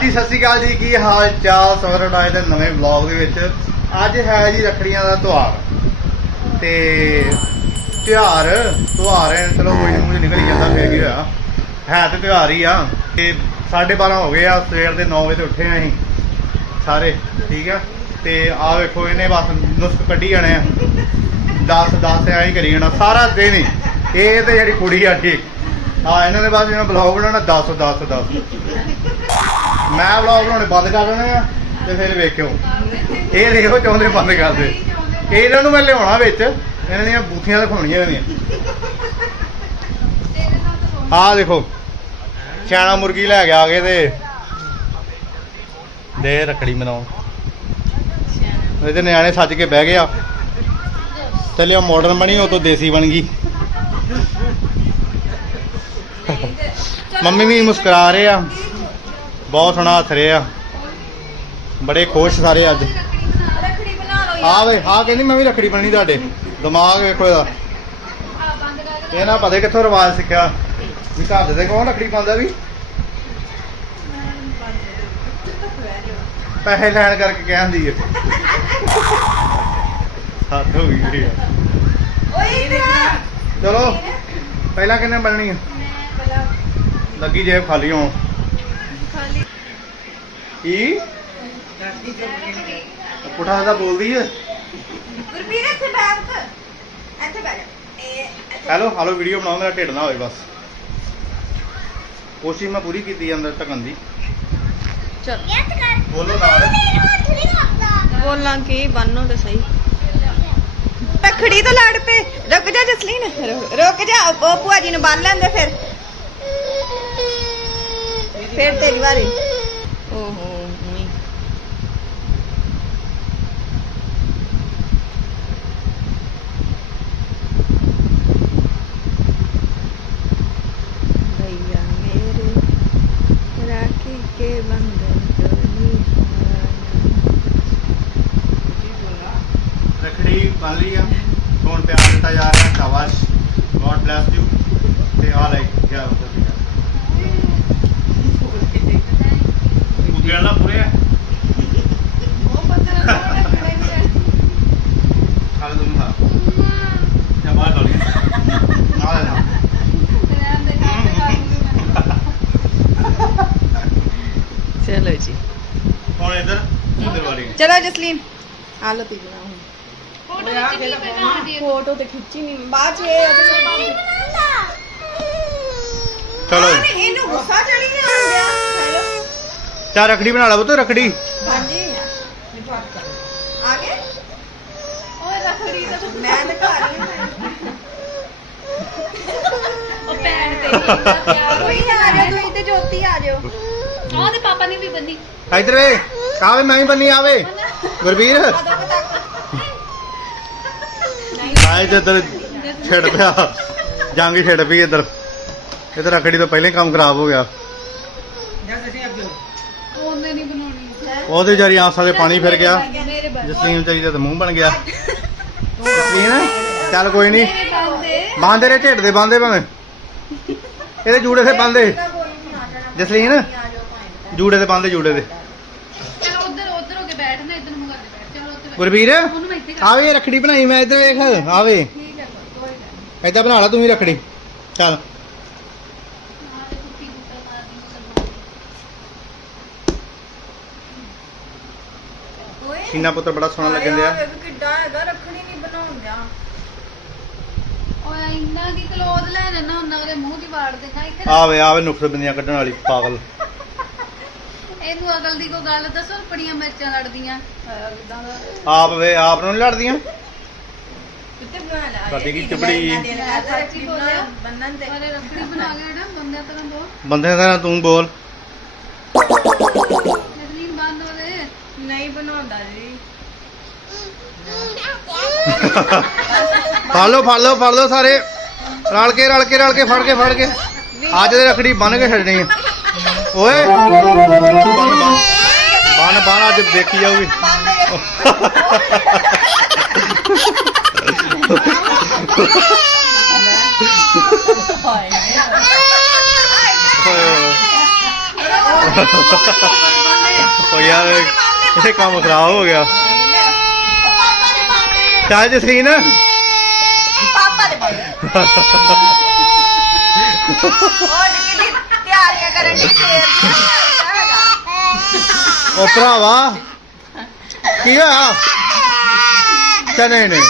ਹਾਂਜੀ ਸਤਿ ਸ਼੍ਰੀ ਅਕਾਲ ਜੀ, ਕੀ ਹਾਲ ਚਾਲ? ਸਵਰਨ ਆਏ ਦੇ ਨਵੇਂ ਵਲੌਗ ਦੇ ਵਿੱਚ ਅੱਜ ਹੈ ਜੀ ਰੱਖੜੀਆਂ ਦਾ ਤਿਉਹਾਰ। ਤੇ ਤਿਉਹਾਰ ਤਿਉਹਾਰ ਹੈ, ਚਲੋ ਕੋਈ ਨਹੀਂ ਨਿਕਲ ਹੀ ਜਾਂਦਾ, ਫੇਰ ਕੀ ਹੋਇਆ? ਹੈ ਤੇ ਤਿਉਹਾਰ ਹੀ ਆ। ਤੇ 12:30 ਹੋ ਗਏ ਆ, ਸਵੇਰ ਦੇ 9 ਵਜੇ ਤੇ ਉੱਠੇ ਆ ਅਸੀਂ, ਸਾਰੇ, ਠੀਕ ਆ? ਤੇ ਆ ਵੇਖੋ, ਇਹਨੇ ਬਸ ਨੁਸਖ ਕੱਢੀ ਜਾਣੇ ਆ। 10 10 ਐਂ ਹੀ ਕਰੀ ਜਾਣਾ, ਸਾਰਾ ਦਿਨ ਹੀ। ਇਹ ਤੇ ਜਿਹੜੀ ਕੁੜੀ ਆ ਠੀਕ ਆ ਇਹਨਾਂ ਨੇ ਬਸ ਇਹਨਾਂ ਬਲੌਗ ਬਣਾਉਣਾ 10 10 10 ਮੈਂ ਵਲੌਗ ਬਣਾਉਣੇ ਬੰਦ ਕਰ ਦੇਣੇ ਆ ਤੇ ਫਿਰ ਵੇਖਿਓ। ਇਹ ਦੇਖੋ ਚਾਹੁੰਦੇ ਬੰਦ ਕਰ ਦੇ ਇਹਨਾਂ ਨੂੰ ਮੈਂ ਲਿਆਉਣਾ ਵਿੱਚ। ਇਹਨਾਂ ਦੀਆਂ ਬੂਥੀਆਂ ਦਿਖਾਉਣੀਆਂ ਇਹਨਾਂ ਦੀਆਂ। ਆਹ ਦੇਖੋ। ਚਾਣਾ ਮੁਰਗੀ ਲੈ ਕੇ ਆ ਗਏ ਤੇ। ਦੇ ਰੱਖੜੀ ਮਨਾਉਣ। ਇਹਦੇ ਨਿਆਣੇ ਸੱਜ ਕੇ ਬਹਿ ਗਿਆ ਆ। ਚੱਲਿਓ ਮਾਡਰਨ ਬਣੀ, ਉਹ ਤੋਂ ਦੇਸੀ ਬਣ ਗਈ। ਮੰਮੀ ਵੀ ਮੁਸਕਰਾ ਰਹੇ ਆ। ਬਹੁਤ ਸੋਹਣਾ ਹੱਥ ਰਹੇ ਆ। ਬੜੇ ਖੁਸ਼ ਸਾਰੇ ਅੱਜ। ਰੱਖੜੀ ਬਣਾ ਲਓ ਆ ਵੇ, ਆ ਕਹਿੰਦੀ ਮੈਂ ਵੀ ਰੱਖੜੀ ਬਣਨੀ ਤੁਹਾਡੇ। ਦਿਮਾਗ ਵੇਖੋ ਇਹਦਾ। ਆ ਬੰਦ ਕਰ ਇਹ ਨਾ ਪਤਾ ਕਿੱਥੋਂ ਰਿਵਾਜ ਸਿੱਖਿਆ। ਵੀ ਘਰ ਦੇ ਕੌਣ ਰੱਖੜੀ ਪਾਉਂਦਾ ਵੀ? ਪੈਸੇ ਲੈਣ ਕਰਕੇ ਕਹਿੰਦੀ ਹੈ ਹੱਦ ਹੋ ਗਈ ਹੈ। ਓਏ ਇਧਰ ਚਲੋ, ਪਹਿਲਾਂ ਕਿੰਨੇ ਬਣਨੀ ਆ? ਮੈਂ ਪਹਿਲਾਂ ਲੱਗੀ ਜੇਬ ਖਾਲੀ ਹੋਣ। ਕੀ? ਪੁੱਠਾ ਦਾ ਬੋਲਦੀ ਹੈ ਗੁਰਪੀਰ ਇੱਥੇ ਬੈਠ। ਇੱਥੇ ਬੈਠ। ਇਹ ਇੱਥੇ ਹੈਲੋ ਹੈਲੋ ਵੀਡੀਓ ਬਣਾਓ ਮੇਰਾ ਢਿੱਡ ਨਾ ਹੋਵੇ ਬਸ। ਕੋਸ਼ਿਸ਼ ਮੈਂ ਪੂਰੀ ਕੀਤੀ ਅੰਦਰ ਢਕਣ ਦੀ। ਚਲ। ਯਾਦ ਕਰ। ਬੋਲੋ ਨਾਲ। ਬੋਲਾਂ ਕੀ? ਬੰਨੋ ਤੇ ਸਹੀ। ਪਖੜੀ ਤੋਂ ਲੜ ਪੇ ਰੁਕ ਜਾ ਜਸਲੀਨ। ਰੁ- ਰੁਕ ਜਾ। ਉਹ ਭੂਆ ਜੀ ਨੂੰ ਬੰਨ ਲੈਂਦੇ ਫਿਰ। ਫਿਰ ਤੇਰੀ ਵਾਰੀ। ਓਹੋ। ਤਸਲੀਮ ਆ ਲੋ ਪੀ ਲਾ ਫੋਟੋ ਤੇ ਖਿੱਚੀ ਨਹੀਂ। ਬਾਅਦ ਚ ਇਹ ਆ ਚਲੋ। ਇਹਨੂੰ ਗੁੱਸਾ ਚੜੀ ਨਾ ਆਂਦਿਆ ਹੈਲੋ ਚਾ ਰਖੜੀ ਬਣਾ ਲਾ ਪੁੱਤ ਰਖੜੀ। ਹਾਂਜੀ। ਆ ਗਏ? ਓਏ ਰਖੜੀ ਦਾ ਮੈਂ ਤਾਂ ਘਰ ਹੀ ਉਹ ਭੈਣ ਤੇ ਕੋਈ ਆ ਜਾਓ ਤੁਸੀਂ ਤੇ ਜੋਤੀ ਆ ਜਾਓ। ਆਹ ਪਾਪਾ ਨੇ ਵੀ ਬੰਦੀ ਇੱਧਰ ਵੇ ਆਵੇ ਮੈਂ ਹੀ ਆਵੇ। ਗੁਰਵੀਰ? ਤੱਕ ਆਏ ਤੇ ਇੱਧਰ ਛਿੜ ਪਿਆ। ਜੰਗ ਹੀ ਛਿੜ ਪਈ ਇੱਧਰ। ਇੱਧਰ ਰੱਖੜੀ ਤੋਂ ਪਹਿਲਾਂ ਹੀ ਕੰਮ ਖਰਾਬ ਹੋ ਗਿਆ। ਉਹਨੇ ਨਹੀਂ ਬਣਾਉਣੀ। ਉਹਦੇ ਵਿਚਾਰੀ ਆਸਾਂ ਦੇ ਪਾਣੀ ਫਿਰ ਗਿਆ। ਜਸਲੀਨ ਵਿਚਾਰੀ ਦਾ ਤਾਂ ਮੂੰਹ ਬਣ ਗਿਆ। ਜਸਲੀਨ ਚੱਲ ਕੋਈ ਨਹੀਂ। ਬਾਂਦੇ। ਰੇ ਢਿੱਡ ਦੇ ਬਾਂਦੇ ਭਾਵੇਂ। ਇਹਦੇ ਜੂੜੇ ਤੇ ਬਾਂਦੇ। ਜਸਲੀਨ? ਜੂੜੇ ਤੇ ਬਾਂਦੇ ਜੂੜੇ ਤੇ ਚਲੋ ਉਧਰ ਉਧਰ ਹੋ ਕੇ ਬੈਠਣਾ ਇੱਧਰ ਨੂੰ ਕਰਦੇ ਬੈਠ ਚਲੋ ਉੱਥੇ ਬੈਠ। ਗੁਰਵੀਰ ਉਹਨੂੰ ਆਵੇ ਰੱਖੜੀ ਬਣਾਈ ਮੈਂ ਇੱਧਰ ਵੇਖ ਆਵੇ ਏਦਾਂ ਬਣਾ ਲਾ ਤੂੰ ਵੀ ਰੱਖੜੀ। ਚੱਲ। ਸੀਨਾ ਪੁੱਤਰ ਬੜਾ ਸੋਹਣਾ ਲੱਗਣ ਡਿਆ। ਕਿੱਡਾ ਹੈਗਾ ਰੱਖਣੀ ਨਹੀਂ ਬਣਾਉਂਦਿਆ ਓਏ ਇੰਨਾ ਕੀ ਕਲੋਥ ਲੈ ਲੈਣਾ ਉਹਨਾਂ ਉਹਦੇ ਮੂੰਹ ਦੀ ਵਾੜ ਦੇਣਾ ਇੱਥੇ ਆਵੇ ਆਵੇ ਨੁਕਸ ਬੰਦੀਆਂ ਕੱਢਣ ਵਾਲੀ ਪਾਗਲ। ਇਹਨੂੰ ਅਗਲ ਦੀ ਕੋਈ ਗੱਲ ਦੱਸੋ ਬੜੀਆਂ ਮਿਰਚਾਂ ਲੜਦੀਆਂ। ਇਦਾਂ ਦਾ ਆਪ ਵੇ ਆਪ ਨੂੰ ਨੀ ਲੜਦੀਆਂ? ਕਿੱਥੇ ਬਣਾ ਲਾ ਸਾਡੀ ਕੀ ਬੰਨਣ ਤੇ। ਅਰੇ ਰੱਖੜੀ ਬਣਾ ਕੇ ਨਾ ਬੰਦਿਆਂ ਤਰ੍ਹਾਂ ਦੋ ਬੰਦੇ ਦਾ ਤੂੰ ਬੋਲ। ਜਸਲੀਨ ਬੰਦ ਉਹਦੇ ਨਹੀਂ ਬਣਾਉਂਦਾ ਜੀ। ਫੜ ਲਓ ਫੜ ਲਓ ਫੜ ਲਓ ਸਾਰੇ। ਰਲ ਕੇ ਰਲ ਕੇ ਰਲ ਕੇ ਫੜ ਕੇ ਫੜ ਕੇ। ਅੱਜ ਦੇ ਰੱਖੜੀ ਬੰਨ ਕੇ ਛੱਡਣੀ ਆ। ਓਏ ਬੰਨ ਬੰਨ ਬੰਨ ਬੰਨ ਅੱਜ ਦੇਖੀ ਜਾਊਗੀ ਹਾਏ ਓਏ ਉਹ ਯਾਰ ਇਹ ਕੰਮ ਖਰਾਬ ਹੋ ਗਿਆ ਚੱਲ ਜਸਲੀਨ ਪਾਪਾ ਦੇ ਬੋਲ ਉਹ ਕਿੰਨੀ ਤਿਆਰੀਆਂ ਦੀ ਉਹ ਭਰਾਵਾ, ਕੀ ਹੋਇਆ? ਚੱਲ ਨਹੀਂ ਨਹੀਂ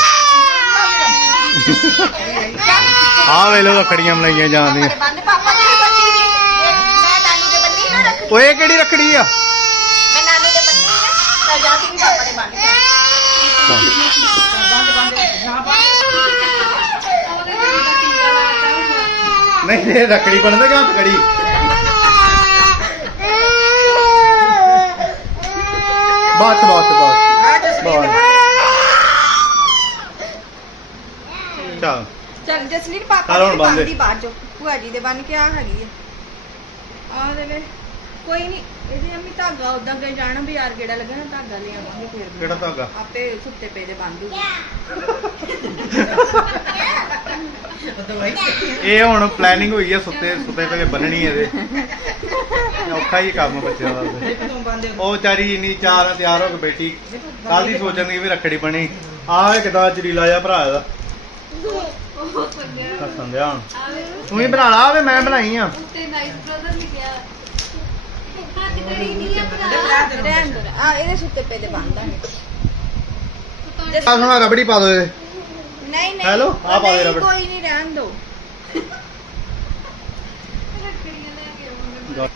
ਆ ਵੇਲੇ ਰੱਖੜੀਆਂ ਬਣਾਈਆਂ ਜਾਂਦੀਆਂ ਬੰਦ ਪਾਪਾ ਦੀ ਬੱਤੀ ਦੀ ਮੈਂ ਨਾਨੂ ਦੇ ਬੰਨੀ ਨਾ ਰੱਖ ਓਏ, ਇਹ ਕਿਹੜੀ ਰੱਖੜੀ ਆ? ਮੈਂ ਨਾਨੂ ਦੇ ਬੰਨੀ ਨਾ ਤਾਂ ਜਾ ਕੇ ਵੀ ਪਾਪਾ ਦੇ ਬੰਨ ਉਹਦੇ ਵਿੱਚ ਤਾਂ ਟੀਕਾ ਨਹੀਂ, ਇਹ ਰੱਖੜੀ ਬਣਦਾ ਕਿ ਹੱਥ ਕੜੀ ਬਾਤ ਬਾਤ ਬਾਤ। ਬਾਤ। ਚੱਲ। ਚਲ ਜਸਲੀਨ ਪਾਪਾ ਚੱਲ ਹੁਣ ਦੀ ਬੰਨ ਦੇ। ਬੰਦੀ ਬਾਅਦ ਚੋਂ ਭੂਆ ਜੀ ਦੇ ਬੰਨ ਕੇ ਆ ਹੈਗੀ ਆ। ਆ ਦੇ ਲੈ ਕੋਈ ਨਹੀਂ ਇਹਦੇ ਅੰਮੀ ਧਾਗਾ ਉਦਾਂ ਗਏ ਜਾਣਾ ਵੀ ਯਾਰ ਕਿਹੜਾ ਲੱਗਣਾ ਧਾਗਾ ਲੈ ਆਵਾਂਗੇ ਫਿਰ। ਵੀ। ਕਿਹੜਾ ਧਾਗਾ? ਆਪੇ ਸੁੱਤੇ ਪਏ ਦੇ ਬੰਦੂ ਇਹ ਹੁਣ ਪਲੈਨਿੰਗ ਹੋਈ ਹੈ ਸੁੱਤੇ ਸੁੱਤੇ ਪਹਿਲੇ ਬੰਨਣੀ ਇਹਦੇ। ਔਖਾ ਹੀ ਕੰਮ ਬੱਚਿਆਂ ਦਾ ਤੇ। ਉਹ ਵਿਚਾਰੀ ਇੰਨੀ ਚਾਰ ਨਾਲ ਤਿਆਰ ਹੋ ਕੇ ਬੈਠੀ। ਕੱਲ ਦੀ ਸੋਚਣ ਦੀ ਵੀ ਰੱਖੜੀ ਬਣੀ ਆਹ ਕਿਦਾਂ ਜਰੀਲਾ ਜਿਹਾ ਭਰਾ ਇਹਦਾ। ਉਹ ਪੰਗਿਆ ਹੱਸਣ ਦਿਆ ਹੁਣ। ਆਵੇ ਤੂੰ ਹੀ ਬਣਾ ਲਾ ਵੇ ਮੈਂ ਬਣਾਈ ਆ। ਉੱਤੇ ਨਾਈਸ ਬ੍ਰਦਰ ਲਿਖਿਆ ਹੱਥ ਕੜੀ ਨਹੀਂ ਆ ਭਰਾ। ਰਹਿਣ ਦੋ ਆ ਇਹਦੇ ਸੁੱਤੇ ਪਏ ਦੇ ਬੰਦਾਂਗੇ ਆ ਸੁਣਾ ਰਬੜੀ ਪਾ ਦੋ ਇਹਦੇ। ਨਹੀਂ ਨਹੀਂ ਹੈਲੋ, ਆ ਪਾ ਦੇ ਨਹੀਂ, ਰਬੜ। ਕੋਈ ਨਹੀਂ ਰਹਿਣ ਦੋ। ਰੱਖੜੀਆਂ ਲੈ ਕੇ ਆਉਂਗਾ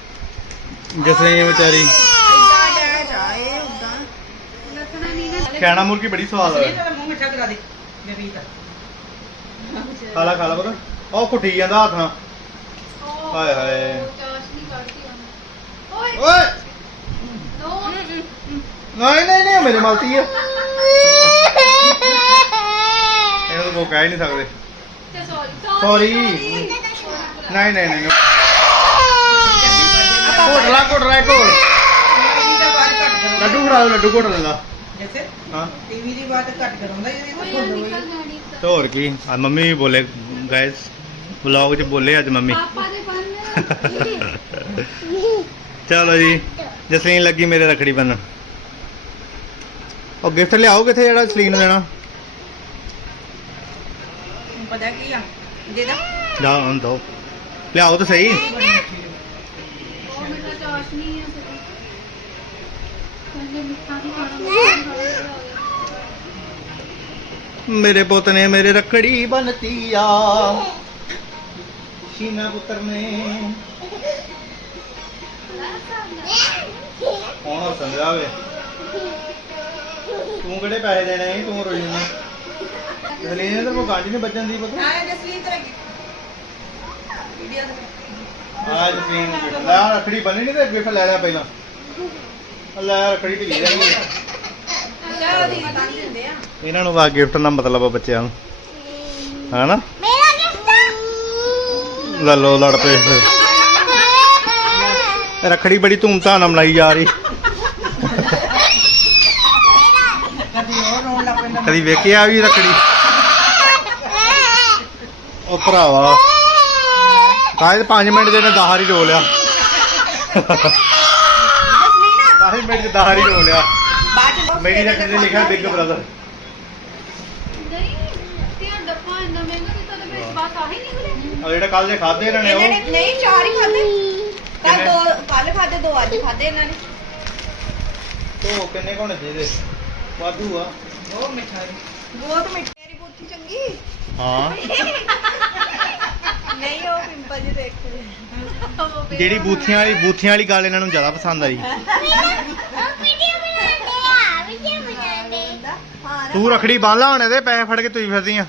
ਜਸਲੀਨ ਵਿਚਾਰੀ ਇਦਾਂ ਜਾ ਜਾਏ ਉਦਾਂ ਲੱਖਣਾ ਨਹੀਂ ਨਾ। ਖੈਣਾ ਮੁਰਗੀ ਬੜੀ ਸਵਾਦ ਹੈ ਮੂੰਹ ਮਿੱਠਾ ਕਰਾ ਦੇ। ਬੇਬੀ ਦਾ। ਖਾ ਲਾ ਖਾ ਲਾ ਪੁੱਤ। ਉਹ ਕੁੱਟੀ ਜਾਂਦਾ ਹੱਥ ਨਾਲ। ਹਾਏ ਹਾਏ। ਓਏ। ਨਹੀਂ ਨਹੀਂ ਨਹੀਂ ਮੇਰੇ ਮਲਤੀ ਆ। ਇਹਨੂੰ ਕੋ ਕਹਿ ਹੀ ਨਹੀਂ ਸਕਦੇ। ਤੇ ਸੌਰੀ. ਨਹੀਂ ਨਹੀਂ ਨਹੀਂ ਕੋਟ ਲਾ ਕੋਟ ਲਾ ਕੋਟ ਟੀਵੀ ਦੀ ਆਵਾਜ਼ ਘੱਟ ਕਰੋ ਲੱਡੂ ਫੜਾ ਦਿਓ, ਲੱਡੂ ਕੋਟ ਲੈਂਦਾ ਜੈਸੇ ਹਾਂ। ਟੀਵੀ ਦੀ ਆਵਾਜ਼ ਘੱਟ ਕਰਾਉਂਦਾ ਇਹਦੀ ਤਾਂ ਹੋਈ ਤੇ ਹੋਰ ਕੀ? ਆ ਮੰਮੀ ਵੀ ਬੋਲੇ ਗਾਇਸ ਵਲੌਗ 'ਚ ਬੋਲੇ ਅੱਜ ਮੰਮੀ। ਪਾਪਾ ਦੇ ਬੰਨ। ਚਲੋ ਜੀ ਜਸਲੀਨ ਲੱਗੀ ਮੇਰੇ ਰਖੜੀ ਬੰਨਣ। ਉਹ ਗਿਫਟ ਲਿਆਓ ਕਿੱਥੇ ਜਿਹੜਾ ਜਸਲੀਨ ਨੂੰ ਦੇਣਾ? ਪਤਾ ਕੀ ਆ? ਜਿਹਦਾ ਜਾ ਹੁਣ ਦੋ। ਲਿਆਓ ਤਾਂ ਸਹੀ। ਮੇਰੇ ਪੁੱਤ ਨੇ ਮੇਰੇ ਰਖੜੀ ਬੰਨਤੀ ਆ। ਸ਼ੀਨਾ ਪੁੱਤਰ ਨੇ। ਹੁਣ ਸੰਦਰਾ ਤੂੰ ਕਿਹੜੇ ਪੈਸੇ ਦੇਣੇ ਸੀ? ਤੂੰ ਰੋਈ ਨਾ ਜਸਲੀਨ ਨੇ ਤਾਂ ਕੋ ਗਾਂਢੀ ਨਹੀਂ ਵੱਜਣ ਦੀ ਪਤਾ। ਆ ਜਸਲੀਨ ਤੇਰਾ ਵੀਡੀਓ ਆ ਜਸਲੀਨ ਨੂੰ ਗਿਫਟ ਲੈ ਆਹ ਰੱਖੜੀ ਬੰਨੀ ਨਹੀਂ ਤੇ ਗਿਫਟ ਲੈ ਲਿਆ ਪਹਿਲਾਂ। ਆਹ ਲੈ ਰੱਖੜੀ ਢਿੱਲੀ ਰਹਿ ਗਈ। ਚਲੋ ਦੀ ਬੰਨ ਦਿੰਦੇ ਆ। ਇਹਨਾਂ ਨੂੰ ਵਾ ਗਿਫਟ ਦਾ ਮਤਲਬ ਆ ਬੱਚਿਆਂ ਨੂੰ। ਹਨਾ? ਮੇਰਾ ਗਿਫਟ ਲੈ ਲੋ ਲੜ ਪਏ ਫਿਰ। ਰੱਖੜੀ ਬੜੀ ਧੂਮਧਾਮ ਨਾਲ ਮਨਾਈ ਜਾ ਰਹੀ। ਕਦੀ ਉਹ ਰੋਣ ਲੱਗ ਪੈਂਦਾ। ਕਦੀ ਵੇਖਿਆ ਵੀ ਰੱਖੜੀ? ਉਹ ਭਰਾਵਾ। ਕਾਹਦੇ 5 ਮਿੰਟ ਦੇ ਨੇ ਦਹਾਰ ਹੀ ਰੋ ਲਿਆ। ਜਸਲੀਨ 5 ਮਿੰਟ ਦੇ ਦਹਾਰ ਹੀ ਰੋ ਲਿਆ। ਮੇਰੀ ਰੱਖੜੀ ਤੇ ਲਿਖਿਆ ਬਿਗ ਬ੍ਰਦਰ ਤੇ ਤੇ ਆ ਜਿਹੜਾ ਕੱਲ ਦੇ ਖਾਦੇ ਇਹਨਾਂ ਨੇ ਉਹ ਨਹੀਂ ਚਾਰ ਹੀ ਖਾਦੇ ਕੱਲ? ਦੋ ਕੱਲ ਖਾਦੇ ਦੋ ਅੱਜ ਖਾਦੇ ਇਹਨਾਂ ਨੇ। ਉਹ ਕਿੰਨੇ ਕੋਣ ਦੇ ਵਾਧੂ ਆ। ਉਹ ਮਿੱਠਾ। ਬਹੁਤ ਮਿੱਠੀ ਮੇਰੀ ਬੁੱਥੀ ਚੰਗੀ। ਹਾਂ। ਨਹੀਂ ਉਹ ਪਿੰਪਲ ਜੀ ਦੇਖ ਜਿਹੜੀ ਬੂਥੀਆਂ ਵਾਲੀ ਬੂਥੀਆਂ ਵਾਲੀ ਗੱਲ ਇਹਨਾਂ ਨੂੰ ਜ਼ਿਆਦਾ ਪਸੰਦ ਆਈ। ਤੂੰ ਰਖੜੀ ਬੰਨ ਲਾ ਹੁਣ ਇਹਦੇ ਪੈਸੇ ਫੜ ਕੇ ਤੂੰ ਫਿਰਦੀ ਆ।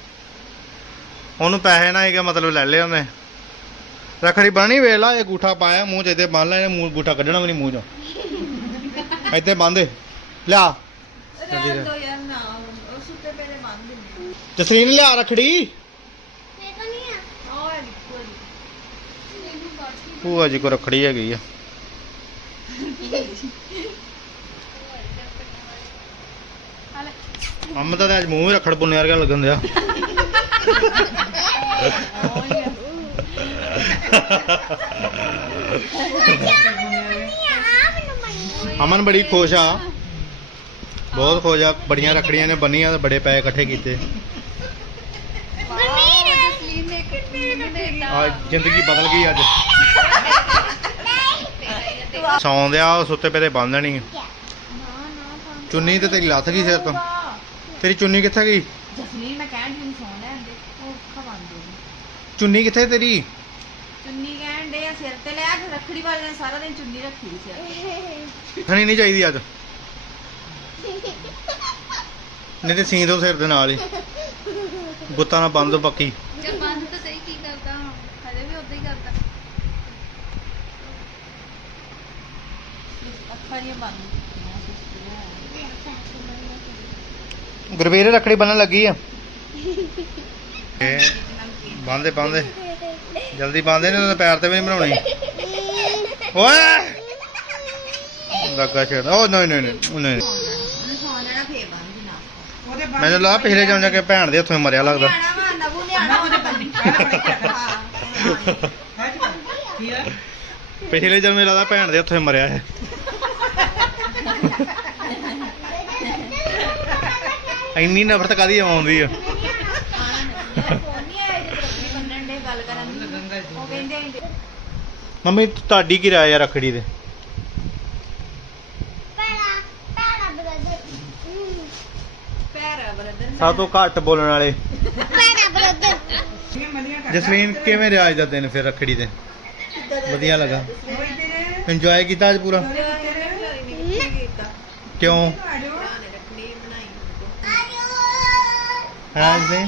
ਉਹਨੂੰ ਪੈਸੇ ਨਾ ਹੈਗਾ ਮਤਲਬ ਲੈ ਲਏ ਉਹਨੇ। ਰਖੜੀ ਬੰਨੀ ਵੇਖ ਲਾ ਇਹ ਗੂਠਾ ਪਾਇਆ ਮੂੰਹ 'ਚ ਇਹਦੇ ਬੰਨ ਲੈ ਇਹਨੇ ਮੂੰਹ ਗੂਠਾ ਕੱਢਣਾ ਵੀ ਨਹੀਂ ਮੂੰਹ 'ਚੋਂ। ਇੱਥੇ ਬੰਨ ਦੇ। ਲਿਆ। ਰਹਿਣ ਦੋ ਯਾਰ ਨਾ ਉਹ ਸੁੱਤੇ ਪਏ ਦੇ ਬੰਨ ਦਿੰਦੇ ਜਸਲੀਨ ਲਿਆ ਰਖੜੀ ਭੂਆ ਜੀ। ਕੋ ਰਖੜੀ ਹੈਗੀ ਆ। ਹਾਲੇ। ਅੰਮ ਤਾਂ ਅੱਜ ਮੂੰਹ ਹੀ ਰਖੜ ਪੁੰਨੇ ਵਰਗਾ ਲੱਗਣ ਦਿਆ। ਅਮਨ ਬੜੀ ਖੁਸ਼ ਆ। ਬਹੁਤ ਖੁਸ਼ ਆ। ਬੜੀਆਂ ਰੱਖੜੀਆਂ ਨੇ ਬੰਨੀਆਂ ਤੇ ਬੜੇ ਪੈਸੇ ਇਕੱਠੇ ਕੀਤੇ ਜਸਲੀਨ ਨੇ ਕਿੰਨੇ ਨੇ ਆ ਜ਼ਿੰਦਗੀ ਬਦਲ ਗਈ ਅੱਜ। ਸੌਂਦੇ ਆ ਉਹ ਸੁੱਤੇ ਪਏ ਤੇ ਬੰਨ ਦੇਣੀ ਆ। ਚੁੰਨੀ ਤੇ ਤੇਰੀ ਲੱਥ ਗਈ ਸਿਰ ਤੋਂ। ਤੇਰੀ ਚੁੰਨੀ ਕਿੱਥੇ ਗਈ? ਜਸਲੀਨ ਮੈਂ ਕਹਿਣ ਦੀ ਸੌਣ ਲੈਂਦੇ ਉਹ ਖਵਾਉਂਦੇ ਚੁੰਨੀ ਕਿੱਥੇ ਤੇਰੀ? ਚੁੰਨੀ ਕਹਿਣ ਦੇ ਆ ਸਿਰ ਤੇ ਲਿਆ ਕੇ ਰੱਖੜੀ ਵਾਲੇ ਨੇ ਸਾਰਾ ਦਿਨ ਚੁੰਨੀ ਰੱਖੀ ਸੀ ਸਿਰ ਥਣੀ ਨਹੀਂ ਚਾਹੀਦੀ ਅੱਜ। ਨਹੀਂ ਤੇ ਸੀਂ ਦੋ ਸਿਰ ਦੇ ਨਾਲ ਹੀ। ਗੁੱਤਾਂ ਨਾਲ ਬੰਨ ਦੋ ਪੱਕੀ ਤੇ ਬੰਦ ਤਾਂ ਸਹੀ ਕੀ ਕਰਦਾ ਹੁਣ ਹਜੇ ਵੀ ਉਦਾਂ ਹੀ ਕਰਦਾ ਨਹੀਂ ਬੰਦ ਗੁਰਵੀਰ ਰੱਖੜੀ ਬੰਨਣ ਲੱਗੀ ਆ। ਬੰਦੇ ਬੰਦੇ। ਜਲਦੀ ਬੰਦੇ ਨੇ ਤਾਂ ਪੈਰ ਤੇ ਵੀ ਨਹੀਂ ਬਣਾਉਣੀ। ਓਏ! ਲੱਗਾ ਛੇੜ ਓ ਨਹੀਂ ਨਹੀਂ ਨਹੀਂ ਨਹੀਂ। ਉਹਨੇ ਸੌਣ ਲੈਣਾ ਫੇਰ ਬੰਦ ਨਾ ਉਹਦੇ ਬਾਅਦ ਮੈਨੂੰ ਲਾ ਪਿਛਲੇ ਜਮ ਜਾ ਕੇ ਭੈਣ ਦੇ ਹੱਥੋਂ ਹੀ ਮਰਿਆ ਲੱਗਦਾ। ਨਿਆਣਾ ਵਾ ਨਬੂ ਨਿਆਣਾ ਉਹਦੇ ਬੰਦ ਹੈ। ਜੀ ਕੀ ਹੈ ਪਿਛਲੇ ਜਮ ਲੱਗਦਾ ਭੈਣ ਦੇ ਹੱਥੋਂ ਹੀ ਮਰਿਆ ਹੈ ਇੰਨੀ ਨਫ਼ਰਤ ਕਾਦੀ ਆਉਂਦੀ ਆ? ਮੰਮੀ, ਤੁਹਾਡੀ ਕੀ ਰਾਏ ਆ ਰੱਖੜੀ ਦੇ ਸਭ ਤੋਂ ਘੱਟ ਬੋਲਣ ਵਾਲੇ। ਇਹ ਕਿਵੇਂ ਰਿਆਜ ਦਾ ਦਿਨ ਫਿਰ ਰੱਖੜੀ ਦੇ ਵਧੀਆ ਲੱਗਾ। ਇੰਜੋਏ ਕੀਤਾ ਅੱਜ ਪੂਰਾ? ਕਿਉਂ? ਹੈ ਜੀ?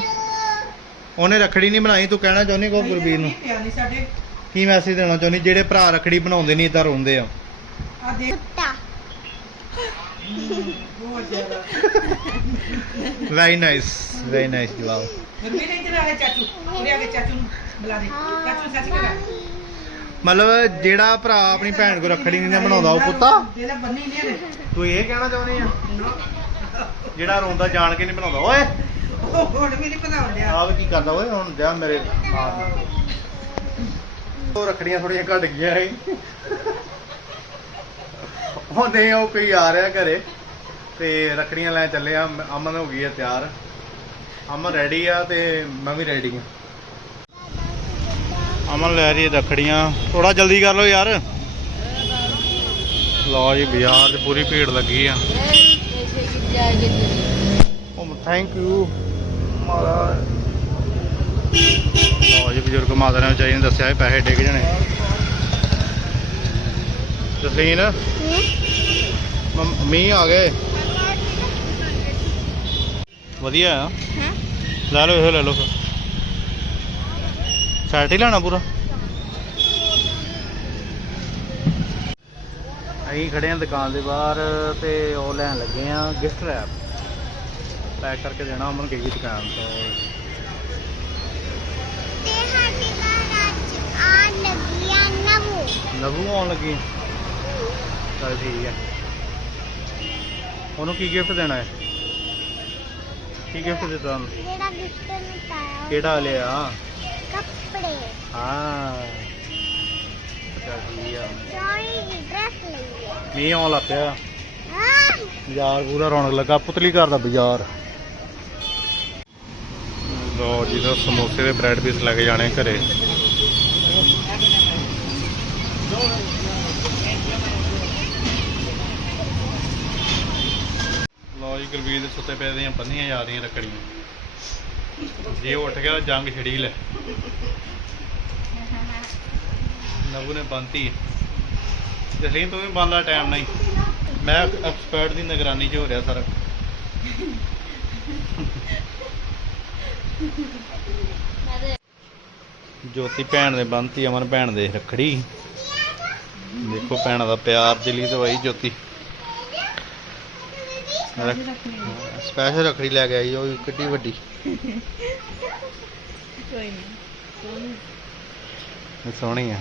ਉਹਨੇ ਰੱਖੜੀ ਨਹੀਂ ਬਣਾਈ ਤੂੰ ਕਹਿਣਾ ਚਾਹੁੰਦੀ ਕੋ ਗੁਰਬੀਰ ਨੂੰ? ਕੀ ਮੈਸੇਜ ਦੇਣਾ ਚਾਹੁੰਦੀ? ਜਿਹੜੇ ਭਰਾ ਰੱਖੜੀ ਬਣਾਉਂਦੇ ਨਹੀਂ ਤਾਂ ਰੋਂਦੇ ਆ। ਦੇਖ ਵੈਰੀ ਨਾਈਸ ਵੈਰੀ ਨਾਈਸ ਜਵਾਬ। ਨੇ ਇੱਧਰ ਆ ਚਾਚੂ। ਉਰੇ ਆ ਕੇ ਚਾਚੂ ਨੂੰ ਬੁਲਾ ਦੇ। ਚਾਚੂ ਸੱਚ ਕਰਾ ਮਤਲਬ ਜਿਹੜਾ ਭਰਾ ਆਪਣੀ ਭੈਣ ਕੋ ਰੱਖੜੀ ਨਹੀਂ ਨਾ ਬਣਾਉਂਦਾ ਉਹ ਪੁੱਤਾ? ਤੂੰ ਇਹ ਕਹਿਣਾ ਚਾਹੁੰਦੀ ਆ? ਜਿਹੜਾ ਰੋਂਦਾ ਜਾਣ ਕੇ ਨਹੀਂ ਬਣਾਉਂਦਾ। ਓਏ! ਉਹ ਹੁਣ ਵੀ ਨਹੀਂ ਪਤਾ ਆਪ ਕੀ ਕਰਦਾ? ਓਏ, ਹੁਣ ਜਾ ਮੇਰੇ ਉਹ ਰੱਖੜੀਆਂ ਥੋੜੀਆਂ ਘਟ ਗਈਆਂ ਹੈ ਹੁੰਦੇ ਉਹ ਕੋਈ ਆ ਰਿਹਾ ਘਰੇ ਤੇ ਰੱਖੜੀਆਂ ਲੈ ਚੱਲੇ ਆ। ਅਮਨ ਹੋ ਗਈ ਆ ਤਿਆਰ। ਅਮਨ ਰੈਡੀ ਆ ਤੇ ਮੈਂ ਵੀ ਰੈਡੀ ਆ। ਅਮਨ ਲੈ ਰਹੀ ਹੈ ਰੱਖੜੀਆਂ ਥੋੜਾ ਜਲਦੀ ਕਰ ਲਓ ਯਾਰ। ਲਓ ਜੀ, ਬਾਜ਼ਾਰ 'ਚ ਪੂਰੀ ਭੀੜ ਲੱਗੀ ਆ। ਉਹ ਥੈਂਕ ਯੂ ਮਹਾਰਾਜ। ਲਓ ਜੀ, ਬਜ਼ੁਰਗ ਮਾਤਾ ਨੇ ਵਿਚਾਰੀ ਨੇ ਦੱਸਿਆ ਪੈਸੇ ਡਿੱਗ ਜਾਣੇ। ਜਸਲੀਨ ਮੰਮ- ਆ ਗਏ। ਵਧੀਆ ਆ। ਲੈ ਲਓ, ਇਹ ਲੈ ਲਓ ਫਿਰ। ਸੈਟ ਹੀ ਲੈਣਾ ਪੂਰਾ। ਅਸੀਂ ਖੜੇ ਹਾਂ ਦੁਕਾਨ ਦੇ ਬਾਹਰ ਤੇ ਉਹ ਲੈਣ ਲੱਗੇ ਆ ਗਿਫਟ ਰੈਪ ਪੈਕ ਕਰਕੇ ਦੇਣਾ ਅਮਨ ਕਹੀ ਦੁਕਾਨ ਤੋਂ। ਨਵੂ। ਆਉਣ ਲੱਗੀ ਚਲ ਠੀਕ ਹੈ ਉਹਨੂੰ ਕੀ ਗਿਫਟ ਦੇਣਾ ਹੈ? ਕੀ ਗਿਫਟ ਦਿੱਤਾ ਉਹਨੂੰ? ਕਿਹੜਾ ਲਿਆ? ਕੱਪੜੇ। ਹਾਂ। ਚਲ ਠੀਕ ਆ? ਚੋਰੀ ਦੀ ਡਰੈਸ ਲਈ ਹੈ। ਮੀਂਹ ਆਉਣ ਲੱਗ ਪਿਆ। ਹਾਂ। ਬਾਜ਼ਾਰ ਪੂਰਾ ਰੌਣਕ ਲੱਗਾ ਪੁਤਲੀ ਘਰ ਦਾ ਬਾਜ਼ਾਰ। ਲੋ ਜੀ ਤਾਂ ਸਮੋਸੇ ਦੇ ਬ੍ਰੈਡ ਪੀਸ ਲੈ ਕੇ ਜਾਣੇ ਘਰੇ। ਲੋ ਜੀ ਗੁਰਵੀਰ ਦੇ ਸੁੱਤੇ ਪਏ ਦੀਆਂ ਬੰਨੀਆਂ ਜਾ ਰਹੀਆਂ ਰੱਖੜੀਆਂ। ਜੇ, ਉੱਠ ਗਿਆ, ਜੰਗ ਛੜੀ ਲੈ ਨਬੂ ਨੇ ਬੰਤੀ ਜਸਲੀਨ, ਤੂੰ ਵੀ ਬੰਨ ਲਾ ਟਾਈਮ ਨਹੀਂ। ਮੈਂ ਐਕਸਪਰਟ ਦੀ ਨਿਗਰਾਨੀ 'ਚ ਹੋ ਰਿਹਾ ਸਾਰਾ। ਜੋਤੀ ਭੈਣ ਦੇ ਬੰਨਤੀ, ਅਮਨ ਭੈਣ ਦੇ ਰੱਖੜੀ। ਦੇਖੋ ਭੈਣਾਂ ਦਾ ਪਿਆਰ, ਦਿਲੀ ਤੋਂ ਆਈ ਜੋਤੀ। ਸਪੈਸ਼ਲ ਰੱਖੜੀ ਲੈ ਕੇ ਆਈ ਉਹ ਕਿੱਡੀ ਵੱਡੀ। ਕੋਈ ਨਹੀਂ। ਸੋਹਣੀ। ਆ।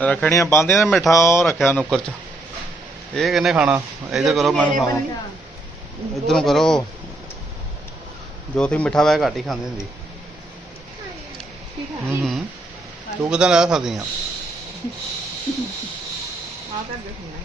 ਰੱਖੜੀਆਂ ਬੰਨਦੇ ਨੇ ਮਿੱਠਾ ਉਹ ਰੱਖਿਆ ਨੁੱਕਰ 'ਚ। ਇਹ ਕਿੰਨੇ ਖਾਣਾ? ਇਧਰ ਕਰੋ ਮੈਂ ਖਾਵਾਂ। ਇਧਰੋਂ ਕਰੋ। ਜੋਤੀ ਮਿੱਠਾ ਵੈ ਘੱਟ ਹੀ ਖਾਂਦੀ ਹੁੰਦੀ। ਹੂੰ ਹੂੰ। ਤੂੰ ਕਿਦਾਂ ਲੈ ਸਕਦੀ ਆ? ਆ ਕਰ ਦੇਖਣਾ